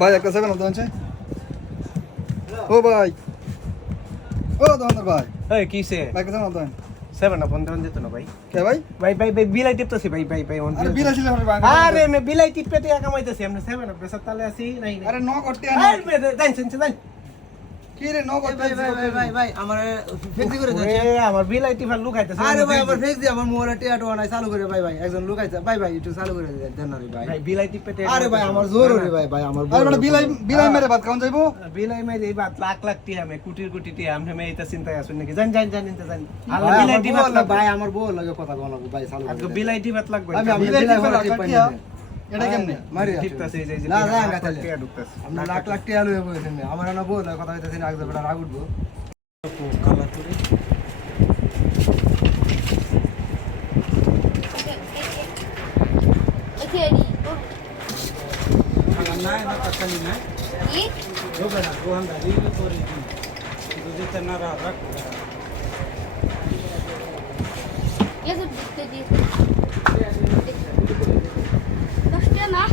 ভাই একটা seven up দোকান ও ভাই ও দোকানদার ভাই এই কিসে ভাই একটা সেভেন আপ দোকান 7 বন্ধ দিত না ভাই কে ভাই ভাই ভাই ভাই বিলাই টিপতেছি ভাই অন আরে বিল আসলে হবে ভাই আরে মে বিলাই টিপতে টাকা কামাইতেছি আমরা 7 পেছার তালে আছি নাই আরে ন করতে আরে মে দেন কি রে ন করতে ভাই আমার ফেক্সি করে দেন এ আমার বিলাই টিপা লুকাইতেছে আরে ভাই আমার ফেক্সি আমার মোবাইলে টিয়াটো নাই চালু করে ভাই একজন লোক আইছে ভাই একটু চালু করে দেন না রে ভাই ভাই বিলাই টিপতে আরে ভাই আমার জোর রে ভাই আমার আরে বড় বিলাই মেরে ভাত খাওন যাইবো বিলাই মেরে এই বাত লাখ টিয়া মে কোটি টিয়া আমরা মে এটা চিন্তায় আছেন নাকি জান ইনতে জান আল্লাহ বিলাই টিপা ভাই আমার বউ লাগে কথা বলা ভাই চালু আজকে বিলাই টিপা লাগবে আমি বিলাই বিলাই টিপা ভরা লাগা টিপ কি পাই এটা কেমনে মারি টিপতাছে এই যে না না টিয়া ঢুকতাছে আমরা লাখ টিয়া লয়ে বসেন আমার না বউ লাগে কথা হইতাছে না আগে বেটা রাগ উঠবো কালার করে নাই না কাকালি না जो बना वो हम दादी को तोरी थी दूसरे तना रहा रख ये सब दिखते